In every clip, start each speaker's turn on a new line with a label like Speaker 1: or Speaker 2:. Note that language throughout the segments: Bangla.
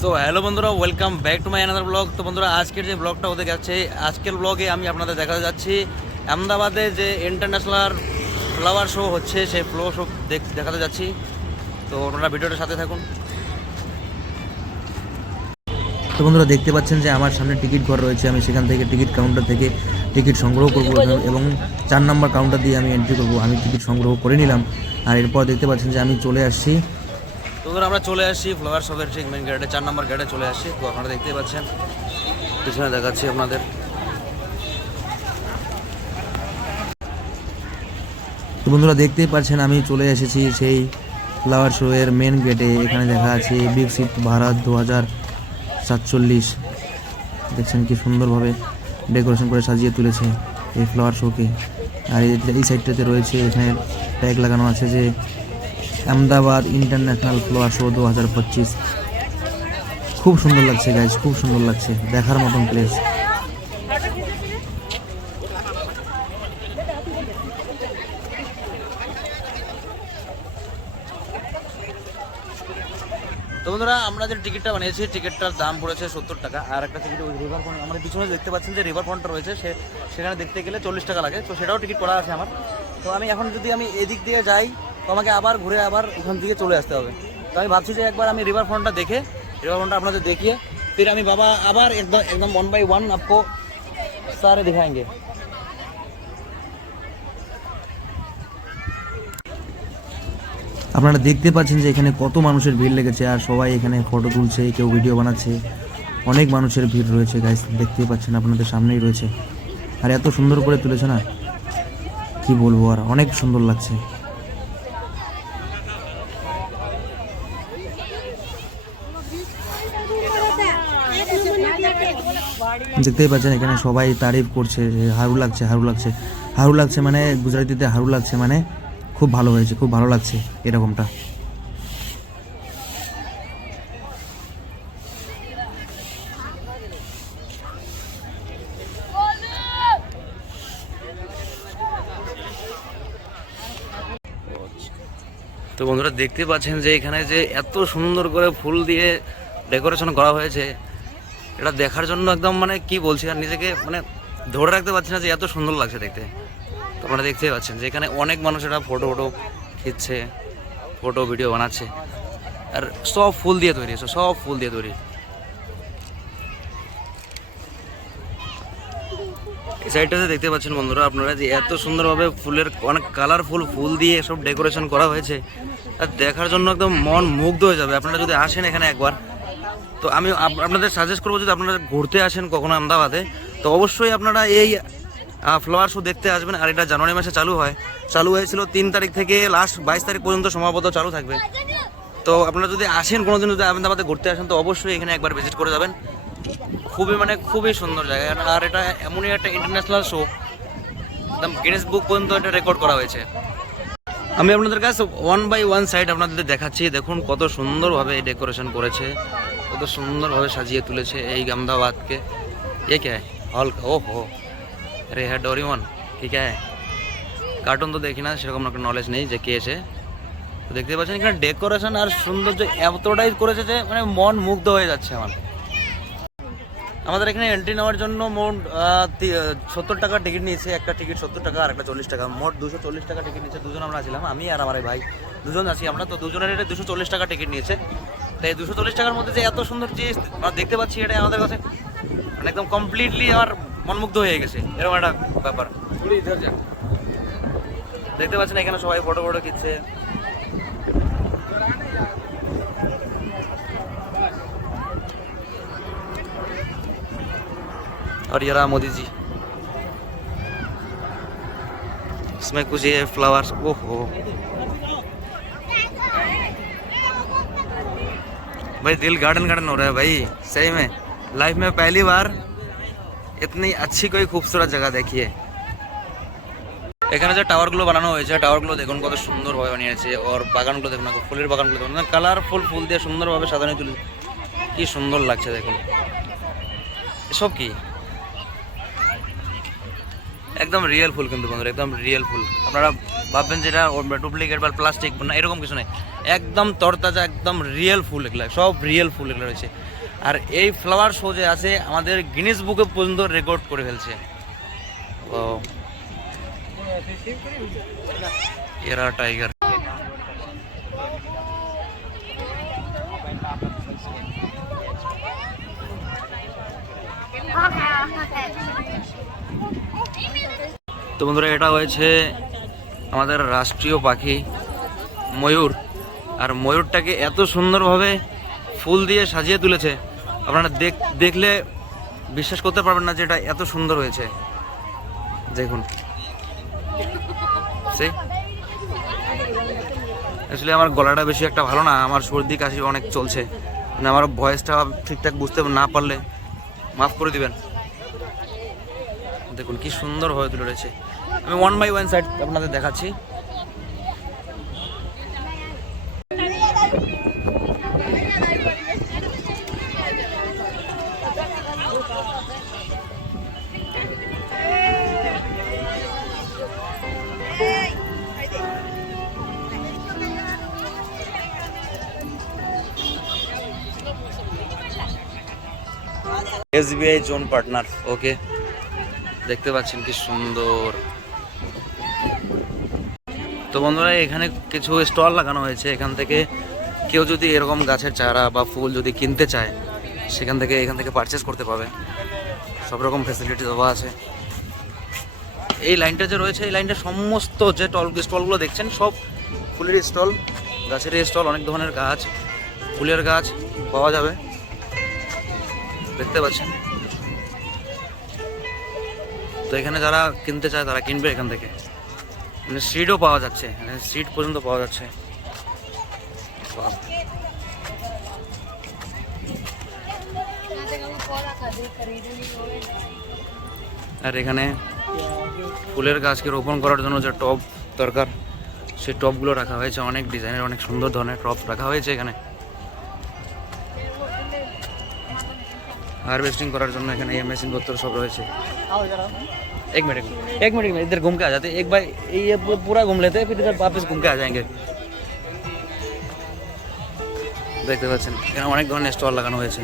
Speaker 1: সো হ্যালো বন্ধুরা welcome back to my another blog তো বন্ধুরা, আজকের যে ব্লগটা হতে যাচ্ছে, আজকের ব্লগে আমি আপনাদের দেখাতে যাচ্ছি আহমেদাবাদে যে ইন্টারন্যাশনাল ফ্লাওয়ার শো হচ্ছে, সেই ফ্লো শো দেখাতে যাচ্ছি। তো আপনারা ভিডিওটার সাথে থাকুন।
Speaker 2: তো বন্ধুরা, দেখতে পাচ্ছেন যে আমার সামনে টিকিট ঘর রয়েছে। আমি সেখান থেকে টিকিট কাউন্টার থেকে টিকিট সংগ্রহ করব এবং চার নম্বর কাউন্টার দিয়ে আমি এন্ট্রি করব। আমি টিকিট সংগ্রহ করে নিলাম। আর এরপর দেখতে পাচ্ছেন যে আমি চলে আসছি
Speaker 1: তো আমরা চলে আসছি ফ্লাওয়ার শপের ঠিক মেন গেটে চার নম্বর গেটে চলে আসছি তো আপনারা দেখতেই পাচ্ছেন, পিছনে দেখাচ্ছি আপনাদের।
Speaker 2: বন্ধুরা, দেখতেই পাচ্ছেন, আমি চলে এসেছি সেই ফ্লাওয়ার শো এর মেন গেটে এখানে দেখা আছে বিকশিত ভারত দু হাজার সাতচল্লিশ। দেখছেন কি সুন্দরভাবে ডেকোরেশন করে সাজিয়ে তুলেছে এই ফ্লাওয়ার শোকে আর এই সাইডটাতে রয়েছে, এখানে ট্যাগ লাগানো আছে যে আহমেদাবাদ ইন্টারন্যাশনাল ফ্লাওয়ার শো দু হাজার পঁচিশ। খুব সুন্দর লাগছে গাইজ খুব সুন্দর লাগছে। দেখার মতন প্লেস
Speaker 1: তো বন্ধুরা, আমরা যে টিকিটটা বানিয়েছি, টিকিটটার দাম পড়েছে সত্তর টাকা। আর একটা টিকিট ওই রিভার ফ্রন্ট আমাদের পিছনে দেখতে পাচ্ছেন যে রিভার ফ্রন্টটা রয়েছে, সে সেখানে দেখতে গেলে চল্লিশ টাকা লাগে। তো সেটাও টিকিট করা আছে আমার। তো আমি এখন যদি আমি এদিক দিয়ে যাই তো আমাকে আবার ঘুরে আবার ওখান থেকে চলে আসতে হবে তো আমি ভাবছি যে একবার আমি রিভার ফ্রন্টটা দেখে রিভার ফ্রন্টটা আপনাদের দেখিয়ে ফির আমি বাবা আবার একদম একদম वन बाई वन आपको सारे दिखाएंगे
Speaker 2: আপনারা দেখতে পাচ্ছেন যে এখানে কত মানুষের ভিড় লেগেছে আর সবাই এখানে ফটো তুলছে কেউ ভিডিও বানাচ্ছে অনেক মানুষের ভিড় রয়েছে গাইস দেখতেই পাচ্ছেন আপনাদের সামনেই রয়েছে আর এত সুন্দর করে তুলেছে না কি বলবো আর অনেক সুন্দর লাগছে দেখতেই পাচ্ছেন এখানে সবাই তারিফ করছে হারু লাগছে হারু লাগছে। হারু লাগছে মানে গুজরাটিতে হারু লাগছে মানে খুব ভালো হয়েছে, খুব ভালো লাগছে এরকমটা।
Speaker 1: তো বন্ধুরা দেখতে পাচ্ছেন যে এখানে যে এত সুন্দর করে ফুল দিয়ে ডেকোরেশন করা হয়েছে। এটা দেখার জন্য একদম মানে কি বলছি, আর নিজেকে মানে ধরে রাখতে পারছি না যে এত সুন্দর লাগছে দেখতে। তো আপনারা দেখতেই পাচ্ছেন যে এখানে অনেক মানুষ এটা ফটো ফটো খিচ্ছে ফটো ভিডিও বানাচ্ছে। আর সব ফুল দিয়ে তৈরি সব ফুল দিয়ে তৈরি। এই সাইডটাতে দেখতে পাচ্ছেন বন্ধুরা, আপনারা যে এত সুন্দরভাবে ফুলের অনেক কালারফুল ফুল দিয়ে সব ডেকোরেশন করা হয়েছে, আর দেখার জন্য একদম মন মুগ্ধ হয়ে যাবে। আপনারা যদি আসেন এখানে একবার তো আমি আপ- আপনাদের সাজেস্ট করব যদি আপনারা ঘুরতে আসেন কখনো আহমেদাবাদে, তো অবশ্যই আপনারা এই ফ্লাওয়ার শো দেখতে আসবেন। আর এটা জানুয়ারি মাসে চালু হয়। চালু হয়েছিল তিন তারিখ থেকে লাস্ট বাইশ তারিখ পর্যন্ত সম্ভবত চালু থাকবে। তো আপনারা যদি আসেন কোনোদিন যদি আহমেদাবাদে ঘুরতে আসেন, তো অবশ্যই এখানে একবার ভিজিট করে যাবেন। খুবই মানে খুবই সুন্দর জায়গা। আর এটা এমনই একটা ইন্টারন্যাশনাল শো একদম গিনেস বুক পর্যন্ত এটা রেকর্ড করা হয়েছে। আমি আপনাদের কাছে ওয়ান বাই ওয়ান সাইড আপনাদের দেখাচ্ছি। দেখুন কত সুন্দরভাবে এই ডেকোরেশন করেছে। কত সুন্দরভাবে সাজিয়ে তুলেছে এই আহমেদাবাদকে ये क्या है हॉल का ओ हो अरे है डोरीमन কি क्या है কার্টুন তো দেখি না সেরকম একটা নলেজ নেই যে কে এসে তো দেখতে পাচ্ছেন এখানে ডেকোরেশন আর সৌন্দর্য এতটাই করেছে যে মানে মন মুগ্ধ হয়ে যাচ্ছে আমার আমাদের এখানে এন্ট্রি নেওয়ার জন্য মোট সত্তর টাকা টিকিট নিয়েছে একটা টিকিট সত্তর টাকা আর একটা চল্লিশ টাকা মোট দুশো চল্লিশ টাকা টিকিট নিয়েছে দুজন আমরা ছিলাম আমি আর আমার এই ভাই দুজন আছি আমরা তো দুজনের এটা দুশো চল্লিশ টাকা টিকিট নিয়েছে তাই দুশো চল্লিশ টাকার মধ্যে যে এত সুন্দর জিনিস আমরা দেখতে পাচ্ছি এটা আমাদের কাছে মানে একদম কমপ্লিটলি আমার মনমুগ্ধ হয়ে গেছে এরকম একটা ব্যাপার দেখতে পাচ্ছেন এখানে সবাই ফটো ফটো খিচ্ছে और ये रहा मोदी जी इसमें कुछ ये फ्लावर्स ओहो भाई दिल गार्डन गार्डन हो रहा है भाई सही में लाइफ में पहली बार इतनी अच्छी कोई खूबसूरत जगह देखी है এখানে যে টাওয়ারগুলো বানানো হয়েছে টাওয়ারগুলো দেখুন কত সুন্দরভাবে বানিয়েছে ওর বাগানগুলো দেখুন না, ফুলের বাগানগুলো দেখুন কালারফুল ফুল দিয়ে সুন্দরভাবে সাজানো তুলে কি সুন্দর লাগছে দেখুন এসব কি একদম রিয়েল ফুল কিন্তু বন্ধুরা একদম রিয়েল ফুল আপনারা ভাববেন যেটা ডুপ্লিকেট বা প্লাস্টিক না এরকম কিছু নেই একদম তরতাজা, একদম রিয়েল ফুল এগুলো, সব রিয়েল ফুল এগুলো রয়েছে। আর এই ফ্লাওয়ার শো যে আছে, আমাদের গিনিস বুকে পর্যন্ত রেকর্ড করে ফেলছে। ও এরা টাইগার তো বন্ধুরা, এটা হয়েছে আমাদের রাষ্ট্রীয় পাখি ময়ূর। আর ময়ূরটাকে এত সুন্দরভাবে ফুল দিয়ে সাজিয়ে তুলেছে, আপনারা দেখ, দেখলে বিশ্বাস করতে পারবেন না যে এটা এত সুন্দর হয়েছে। দেখুন। আসলে আমার গলাটা বেশি একটা ভালো না, আমার সর্দি কাশি অনেক চলছে। মানে আমার ভয়েসটা ঠিকঠাক বুঝতে না পারলে মাফ করে দিবেন। দেখুন, কি সুন্দর হয়ে তুলে রয়েছে আমি ওয়ান বাই ওয়ান সাইড আপনাদের দেখাচ্ছি। SBI zone partner. ওকে। দেখতে পাচ্ছেন কি সুন্দর। তো বন্ধুরা, এখানে কিছু স্টল লাগানো হয়েছে। এখান থেকে কেউ যদি এরকম গাছের চারা বা ফুল যদি কিনতে চায়, সেখান থেকে, এখান থেকে পারচেস করতে পাবে। সব রকম ফ্যাসিলিটি দেওয়া আছে। এই লাইনটা যে রয়েছে, এই লাইনটা সমস্ত যে টল, স্টলগুলো দেখছেন, সব ফুলের স্টল, গাছের স্টল, অনেক ধরনের গাছ, ফুলের গাছ পাওয়া যাবে। দেখতে পাচ্ছেন? তো এখানে যারা কিনতে চায়, তারা কিনবে এখান থেকে। মানে সিটও পাওয়া যাচ্ছে। সিট পর্যন্ত পাওয়া যাচ্ছে। আর এখানে ফুলের গাছকে রোপণ করার জন্য যে টব দরকার, সেই টবগুলো রাখা হয়েছে। অনেক ডিজাইনের, অনেক সুন্দর ধরনের টব রাখা হয়েছে এখানে। हार्वेस्टिंग করার জন্য এখানে এই মেশিন পত্র সব রয়েছে एक मिनट एक मिनट एक मिनट एक मिनट इधर घूम के आ जाते एक बार ये पू- पूरा घूम लेते हैं फिर इधर वापस घूम के आ जाएंगे দেখতে পাচ্ছেন এখানে অনেক ধরনের স্টল লাগানো হয়েছে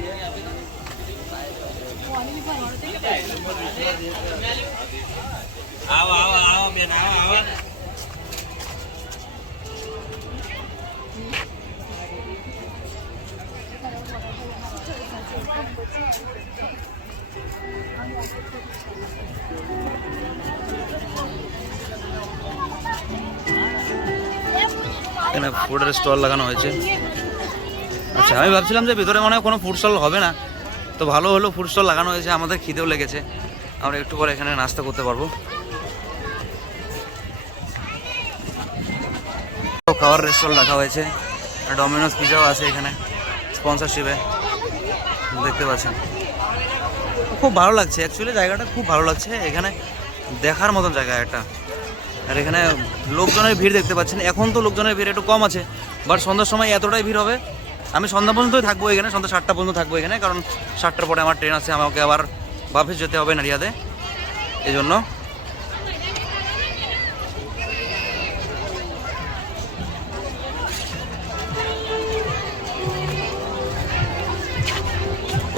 Speaker 1: এখানে ফুডের স্টল লাগানো হয়েছে। আচ্ছা আমি ভাবছিলাম যে ভিতরে মনে হয় কোনো ফুড স্টল হবে না। তো ভালো হলো ফুড স্টল লাগানো হয়েছে, আমাদের খিদেও লেগেছে। আমরা একটু পরে এখানে নাস্তা করতে পারব। খাওয়ার রেস্টুরেন্ট রাখা হয়েছে। ডমিনোস পিজাও আছে এখানে স্পন্সরশিপে দেখতে পাচ্ছেন। খুব ভালো লাগছে। অ্যাকচুয়ালি জায়গাটা খুব ভালো লাগছে। এখানে দেখার মতন জায়গা একটা। আর এখানে লোকজনের ভিড় দেখতে পাচ্ছেন। এখন তো লোকজনের ভিড় একটু কম আছে। বাট সন্ধ্যার সময় এতটাই ভিড় হবে। আমি সন্ধ্যা পর্যন্তই থাকব এখানে। সন্ধ্যা সাতটা পর্যন্ত থাকব এখানে। কারণ সাতটার পরে আমার ট্রেন আছে। আমাকে আবার বাফিস যেতে হবে নারিয়াতে এই জন্য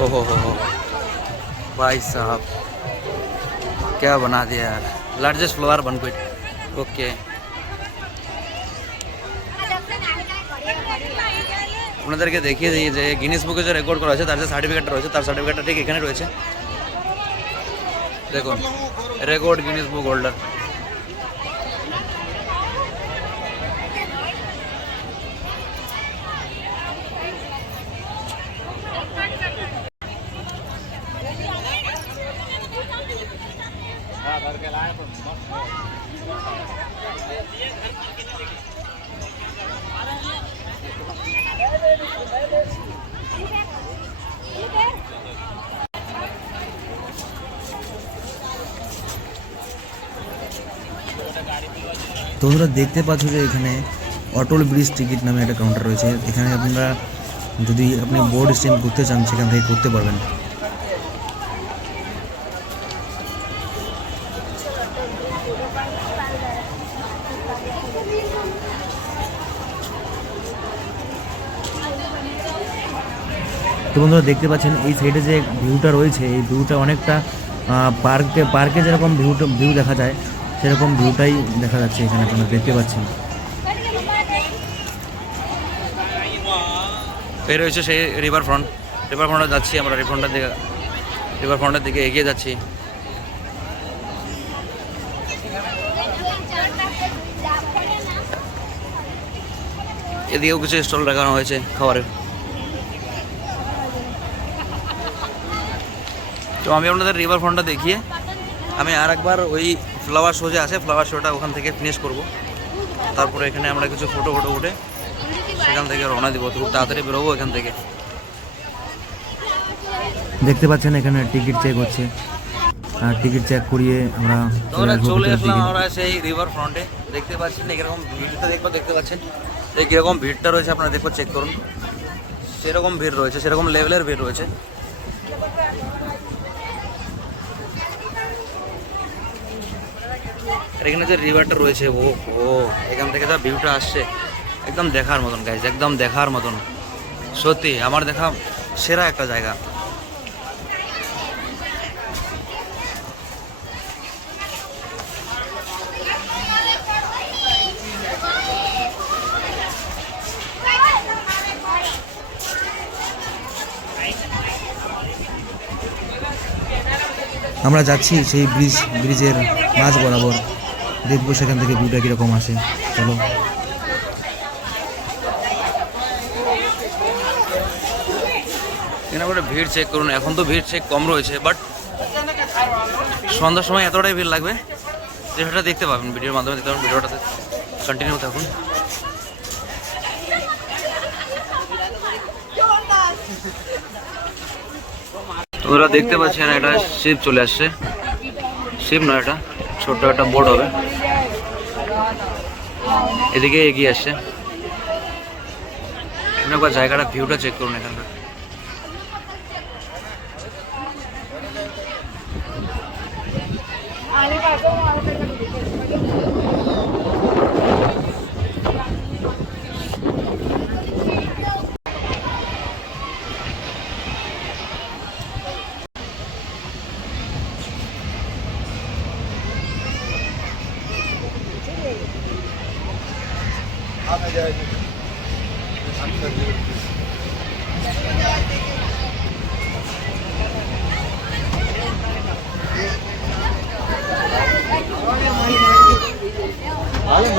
Speaker 1: ও হো হো হো। भाई साहब क्या बना दिया यार लार्जेस्ट फ्लोर बनक्वेट ओके আপনাদেরকে দেখিয়ে দিই যে গিনিস বুকে যে রেকর্ড করা হয়েছে তার যে সার্টিফিকেটটা রয়েছে তার সার্টিফিকেটটা ঠিক এখানে রয়েছে দেখুন রেকর্ড গিনিস বুক হোল্ডার
Speaker 2: তোমরা দেখতে পাচ্ছ যে এখানে অটল ব্রিজ টিকিট নামে একটা কাউন্টার রয়েছে। এখানে আপনারা যদি আপনি বোর্ড স্টেম করতে চান, সেখান থেকে করতে পারবেন। তো বন্ধুরা দেখতে পাচ্ছেন, এই সাইডে যে ভিউটা রয়েছে, এই ভিউটা অনেকটা পার্কে পার্কে যেরকম ভিউটা ভিউ দেখা যায় সেরকম ভিউটাই দেখা যাচ্ছে এখানে আপনারা দেখতে পাচ্ছেন।
Speaker 1: এই রয়েছে সেই রিভার ফ্রন্ট রিভার ফ্রন্টে যাচ্ছি আমরা রিভার দিকে রিভার ফ্রন্টের দিকে এগিয়ে যাচ্ছি। এদিকেও কিছু স্টল রাখানো হয়েছে খাবারের। তো আমি আপনাদের রিভার ফ্রন্টটা দেখিয়ে আমি আর একবার ওই ফ্লাওয়ার শো যে আছে ফ্লাওয়ার শোটা ওখান থেকে ফিনিশ করব। তারপরে এখানে আমরা কিছু ফটো ফটো উঠে সেখান থেকে রওনা দিব। খুব তাড়াতাড়ি বেরোবো এখান থেকে।
Speaker 2: দেখতে পাচ্ছেন এখানে টিকিট চেক হচ্ছে। আর টিকিট চেক করিয়ে আমরা চলে
Speaker 1: আমরা চলে আসলাম। আমরা সেই রিভার ফ্রন্টে দেখতে পাচ্ছেন এরকম ভিড়টা দেখব দেখতে পাচ্ছেন। এই কীরকম ভিড়টা রয়েছে আপনারা দেখব চেক করুন। সেরকম ভিড় রয়েছে সেরকম লেভেলের ভিড় রয়েছে। আর এখানে যে রিভারটা রয়েছে, ও ও, এখান থেকে যা ভিউটা আসছে, একদম দেখার মতন গাইজ একদম দেখার মতন। সত্যি, আমার দেখা সেরা একটা জায়গা।
Speaker 2: আমরা যাচ্ছি সেই ব্রিজ ব্রিজের মাঝ বরাবর। দেখব সেখান থেকে ভিউটা কীরকম আসে। চলো।
Speaker 1: ভিড় চেক করুন, এখন তো ভিড় চেক কম রয়েছে বাট সন্ধ্যার সময় এতটাই ভিড় লাগবে যে সেটা দেখতে পাবেন, ভিডিওর মাধ্যমে দেখতে পাবেন, ভিডিওটাতে কন্টিনিউ থাকুন। ওরা দেখতে পাচ্ছেন একটা শিপ চলে আসছে। শিপ না এটা, ছোট্ট একটা বোর্ড হবে। এদিকে এগিয়ে আসছে একবার জায়গাটা ভিউটা চেক করুন এখানকার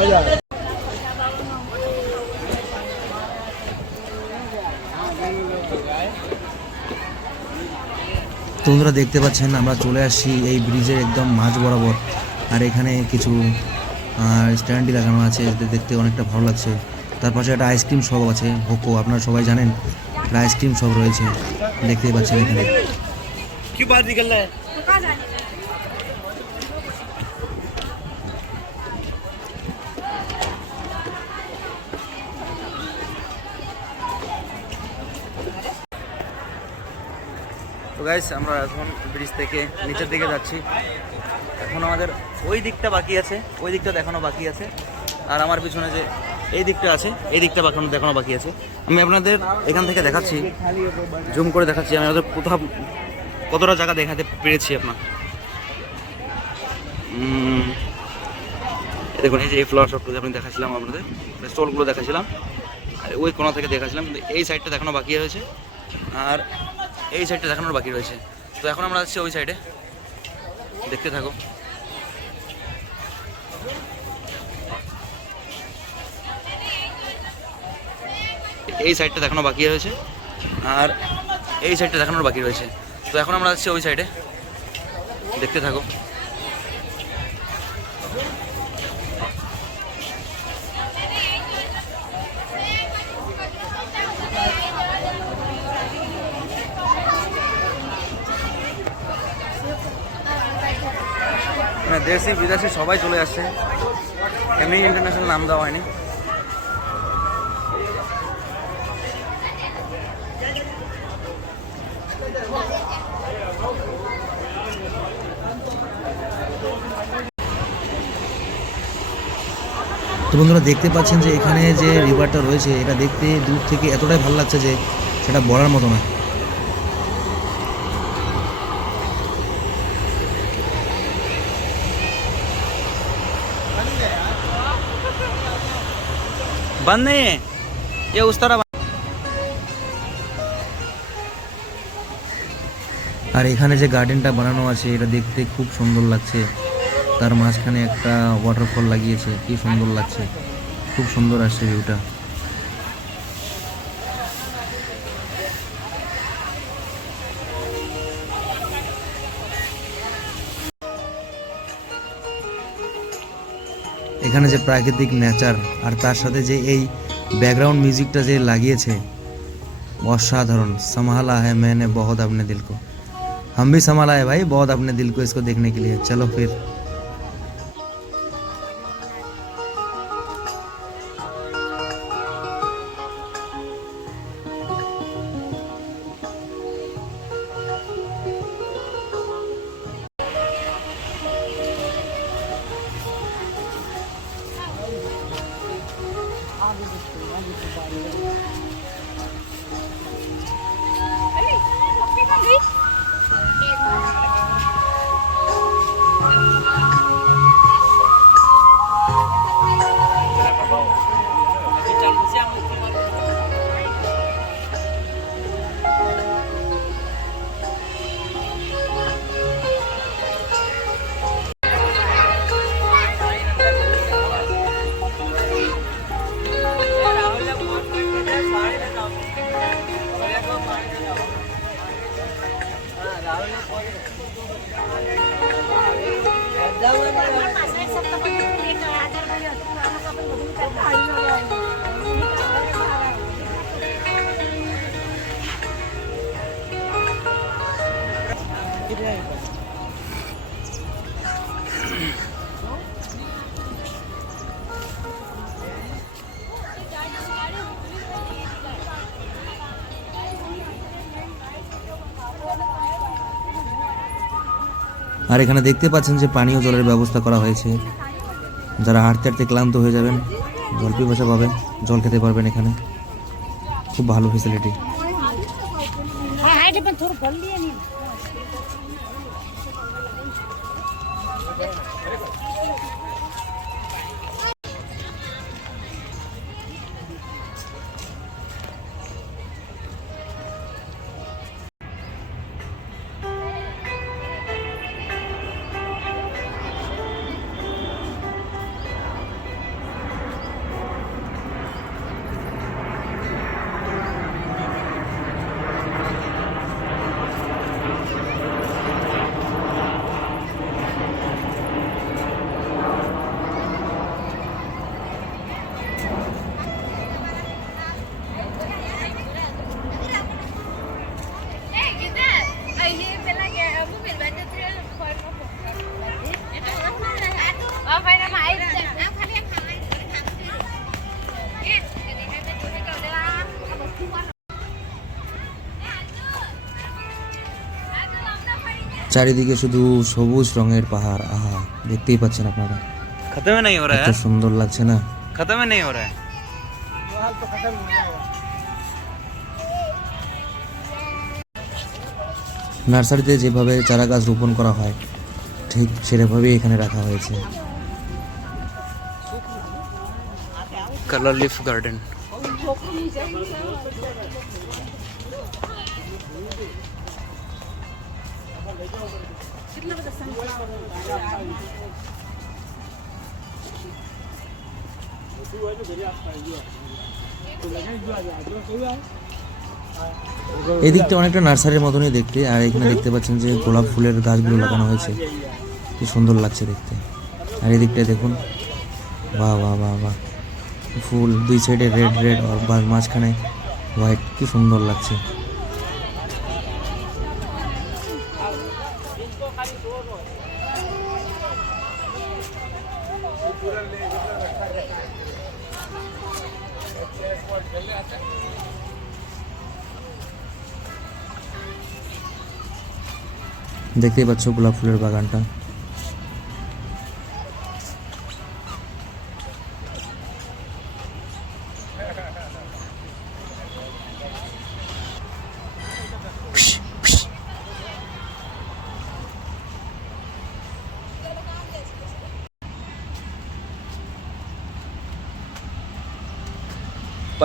Speaker 2: তো বন্ধুরা দেখতে পাচ্ছেন আমরা চলে আসছি এই ব্রিজের একদম মাঝ বরাবর। আর এখানে কিছু স্ট্যান্ডই লাগানো আছে দেখতে অনেকটা ভালো লাগছে। তার পাশে একটা আইসক্রিম শপ আছে হোকো আপনারা সবাই জানেন একটা আইসক্রিম শপ রয়েছে। দেখতেই পাচ্ছেন এখানে।
Speaker 1: কি বাদ গাইস আমরা এখন ব্রিজ থেকে নিচের দিকে যাচ্ছি। এখন আমাদের ওই দিকটা বাকি আছে, ওই দিকটা দেখানো বাকি আছে। আর আমার পিছনে যে এই দিকটা আছে, এই দিকটা দেখানো দেখানো বাকি আছে। আমি আপনাদের এখান থেকে দেখাচ্ছি, জুম করে দেখাচ্ছি। আমি আপনাদের কোথাও কতটা জায়গা দেখাতে পেরেছি আপনার। দেখুন, এই যে এই ফ্লাওয়ার শপটা আমি দেখাছিলাম আপনাদের স্টলগুলো দেখাছিলাম। আর ওই কোণা থেকে দেখাছিলাম, কিন্তু এই সাইডটা দেখানো বাকি রয়েছে। আর এই সাইডটা দেখানোর বাকি রয়েছে। তো এখন আমরা আসছি ওই সাইডে দেখতে থাকো। এই সাইডটা দেখানো বাকি রয়েছে। আর এই সাইডটা দেখানোর বাকি রয়েছে। তো এখন আমরা আসছি ওই সাইডে দেখতে থাকো। মানে দেশি, বিদেশি সবাই চলে আসছে। এমনি ইন্টারন্যাশনাল নাম দেওয়া হয়নি।
Speaker 2: তো বন্ধুরা, দেখতে পাচ্ছেন যে এখানে যে রিভারটা রয়েছে, এটা দেখতে দূর থেকে এতটাই ভালো লাগছে যে সেটা বলার মতো না।
Speaker 1: बंद नहीं है ये उस तरह
Speaker 2: আর এখানে যে গার্ডেনটা বানানো আছে এটা দেখতে খুব সুন্দর লাগছে তার মাঝখানে একটা ওয়াটারফল লাগিয়েছে কি সুন্দর লাগছে খুব সুন্দর আসছে ভিউটা এখানে যে প্রাকৃতিক নেচার আর তার সাথে যে এই ব্যাকগ্রাউন্ড মিউজিকটা যে লাগিয়েছে असाधारण संभाला है मैंने बहुत अपने दिल को हम भी संभाला है भाई बहुत अपने दिल को इसको देखने के लिए चलो फिर Thank you. আর এখানে দেখতে পাচ্ছেন যে পানীয় জলের ব্যবস্থা করা হয়েছে। যারা হাঁটতে হাঁটতে ক্লান্ত হয়ে যাবেন, জল পিপাসা পাবেন, জল খেতে পারবেন এখানে। খুব ভালো ফেসিলিটি চারিদিকে শুধু সবুজ রঙের পাহাড়। আহা দেখতেই পাচ্ছেন আপনারা।
Speaker 1: খতমে নাই ওরা
Speaker 2: এত হ্যাঁ? সুন্দর লাগছে না?
Speaker 1: খতমে নাই ওরা।
Speaker 2: নার্সারিতে যেভাবে চারা গাছ রোপণ করা হয় ঠিক সেভাবেই এখানে রাখা হয়েছে।
Speaker 1: Colour leaf garden.
Speaker 2: এই দিকটা অনেকটা নার্সারির মতনই দেখতে, আর এখানে দেখতে পাচ্ছেন যে গোলাপ ফুলের গাছগুলো লাগানো হয়েছে। কি সুন্দর লাগছে দেখতে। আর এই দিকটায় দেখুন, বাহ বাহ বাহ বাহ। ফুল দুই সাইডে রেড রেড আর মাঝখানে হোয়াইট কি সুন্দর লাগছে। দেখতেই পাচ্ছ গোলাপ ফুলের বাগানটা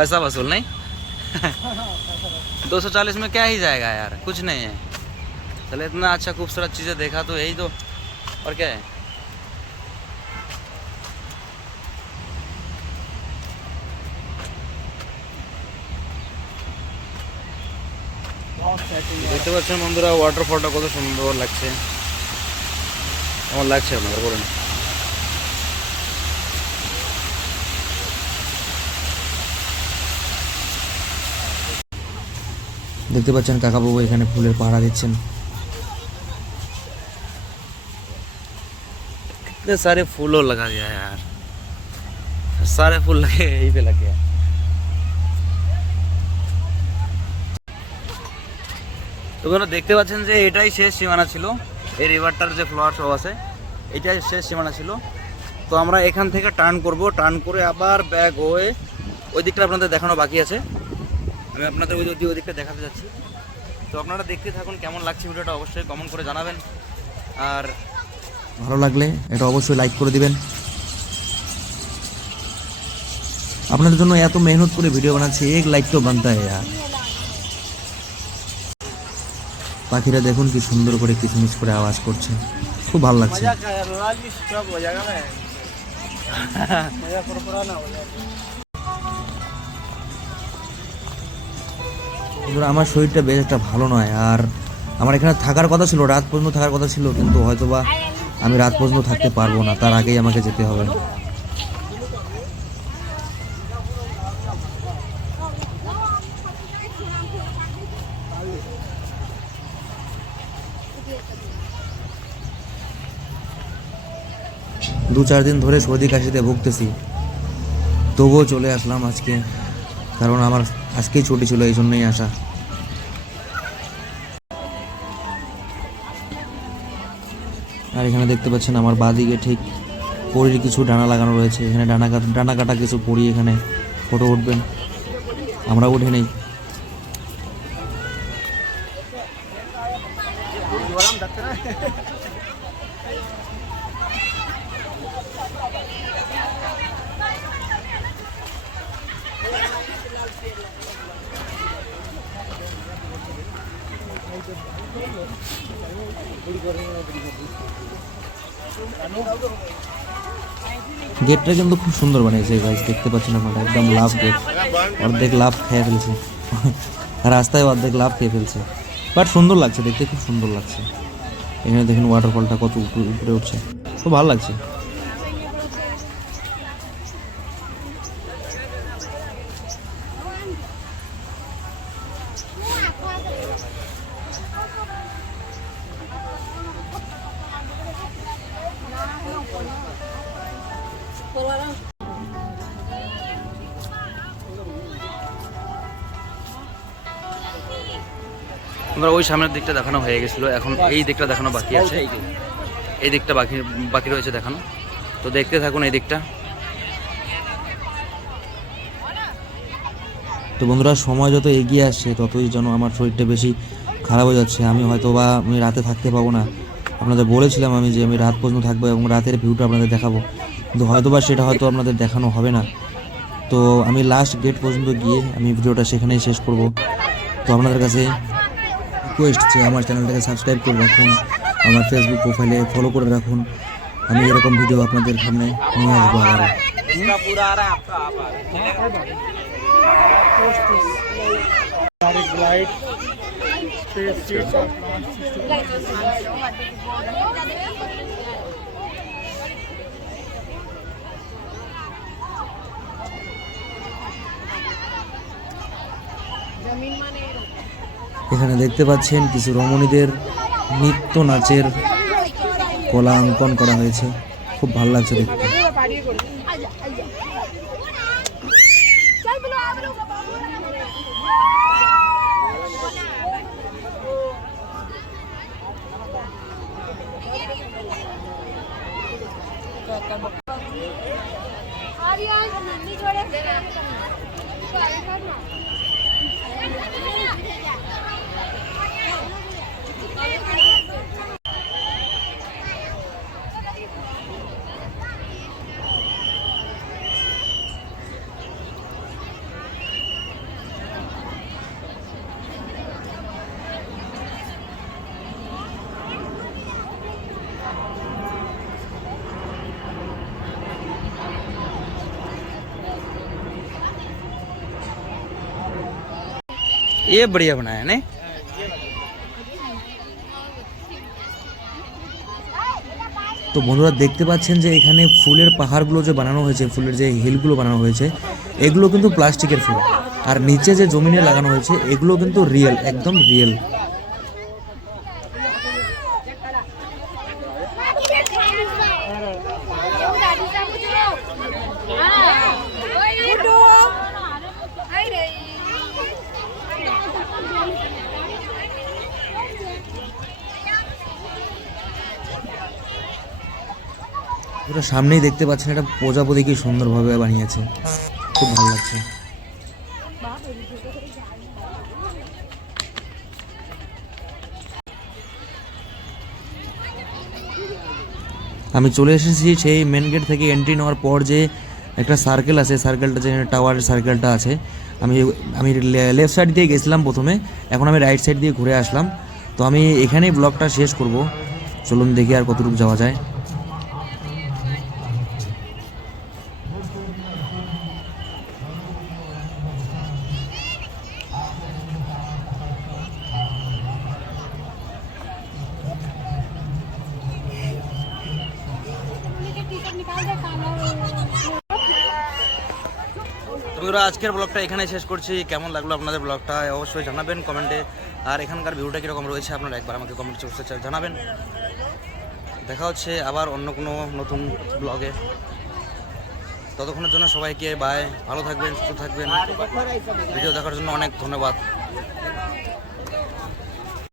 Speaker 1: पैसा वसूल नहीं दो सौ चालीस में क्या ही जाएगा यार कुछ नहीं है चले इतना अच्छा खूबसूरत चीज़ें देखा तो यही तो और क्या है দেখতে পাচ্ছেন বন্ধুরা ওয়াটার ফলটা কত সুন্দর লাগছে আমার লাগছে আপনাদের বলুন
Speaker 2: দেখতে পাচ্ছেন কাকাবাবু এখানে ফুলের পাহারা দিচ্ছেন
Speaker 1: इतने सारे फूलों लगा दिया है यार सारे फूल लगे यहीं पे लग गया তো বন্ধুরা দেখতে পাচ্ছেন যে এটাই শেষ সীমানা ছিল এই রিভারটার যে ফ্লাওয়ার শো আছে এটাই শেষ সীমানা ছিল তো আমরা এখান থেকে টার্ন করব টার্ন করে আবার ব্যাক হয়ে ওই দিকটা আপনাদের দেখানো বাকি আছে আমি আপনাদের ওই ওই দিকটা দেখাতে যাচ্ছি। তো আপনারা দেখতে থাকুন কেমন লাগছে ভিডিওটা অবশ্যই কমেন্ট করে জানাবেন। আর
Speaker 2: ভালো লাগলে এটা অবশ্যই লাইক করে দিবেন। আপনাদের জন্য এত মেহনত করে ভিডিও বানাচ্ছি এক লাইক তো বানতে হয় यार পাখিরা দেখুন কি সুন্দর করে কিচমিচ করে আওয়াজ করছে। খুব ভালো লাগছে। বন্ধুরা, আমার শরীরটা বেশ একটা ভালো নয় আর আমার এখানে থাকার কথা ছিল রাত পর্যন্ত থাকার কথা ছিল কিন্তু হয়তোবা আমি রাত পর্যন্ত থাকতে পারব না তার আগেই আমাকে যেতে হবে। দু চার দিন ধরে সর্দি কাশিতে ভুগতেছি তবুও চলে আসলাম আজকে। কারণ আমার আজকেই ছুটি ছিল, এই জন্যই আসা। আর এখানে দেখতে পাচ্ছেন আমার বাদিকে ঠিক পরির কিছু ডানা লাগানো রয়েছে। এখানে ডানা ডানা কাটা কিছু পরি এখানে ফটো উঠবেন। আমরা উঠে নেই। গেটটা কিন্তু খুব সুন্দর বানিয়েছে গাইজ দেখতে পাচ্ছেন আপনারা, একদম লাভ গেট অর্ধেক লাভ খেয়ে ফেলছে। রাস্তায় অর্ধেক লাভ খেয়ে ফেলছে। বাট সুন্দর লাগছে, দেখতে খুব সুন্দর লাগছে। এখানে দেখুন ওয়াটারফলটা কত উপরে উপরে উঠছে। খুব ভালো লাগছে।
Speaker 1: ওই সামনের দিকটা দেখানো হয়ে গেছিল। এখন এই দিকটা দেখানো বাকি আছে। এই দিকটা বাকি বাকি রয়েছে দেখানো। তো দেখতে থাকুন এই দিকটা।
Speaker 2: তো বন্ধুরা সময় যত এগিয়ে আসছে ততই যেন আমার শরীরটা বেশি খারাপ হয়ে যাচ্ছে। আমি হয়তো বা আমি রাতে থাকতে পাবো না। আপনাদের বলেছিলাম আমি যে আমি রাত পর্যন্ত থাকব এবং রাতের ভিউটা আপনাদের দেখাবো। কিন্তু হয়তো বা সেটা হয়তো আপনাদের দেখানো হবে না। তো আমি লাস্ট গেট পর্যন্ত গিয়ে আমি ভিডিওটা সেখানেই শেষ করব। তো আপনাদের কাছে রিকোয়েস্ট যে আমার চ্যানেলটাকে সাবস্ক্রাইব করে রাখুন, আমার ফেসবুক প্রোফাইলে ফলো করে রাখুন। আমি এরকম ভিডিও আপনাদের সামনে নিয়ে আসব আবারও এখানে দেখতে পাচ্ছেন কিছু রমণীদের নৃত্য নাচের কলা অঙ্কন করা হয়েছে। খুব ভালো লাগছে দেখতে।
Speaker 1: ये बढ़िया बनाया है नहीं
Speaker 2: তো বন্ধুরা দেখতে পাচ্ছেন যে এখানে ফুলের পাহাড়গুলো যে বানানো হয়েছে ফুলের যে হিলগুলো বানানো হয়েছে এগুলো কিন্তু প্লাস্টিকের ফুল আর নিচে যে জমিনে লাগানো হয়েছে এগুলো কিন্তু রিয়েল একদম রিয়েল সামনেই দেখতে পাচ্ছেন একটা প্রজাপতি কি সুন্দরভাবে বানিয়েছে। খুব ভালো লাগছে। আমি চলে এসেছি সেই মেন গেট থেকে এন্ট্রি নেওয়ার পর যে একটা সার্কেল আছে সার্কেলটা যে টাওয়ার সার্কেলটা আছে। আমি আমি লেফট সাইড দিয়ে গেছিলাম প্রথমে, এখন আমি রাইট সাইড দিয়ে ঘুরে আসলাম। তো আমি এখানেই ব্লগটা শেষ করব। চলুন দেখি আর কতটুকু যাওয়া যায়।
Speaker 1: আজকের ব্লগটা এখানে শেষ করছি। কেমন লাগল আপনাদের ব্লগটা অবশ্যই জানাবেন কমেন্টে। আর এখানকার ভিউটা কীরকম রয়েছে আপনারা একবার আমাকে কমেন্ট করতে জানাবেন। দেখা হচ্ছে আবার অন্য কোনো নতুন ব্লগে। ততক্ষণের জন্য সবাইকে বায় ভালো থাকবেন, সুস্থ থাকবেন। ভিডিও দেখার জন্য অনেক ধন্যবাদ।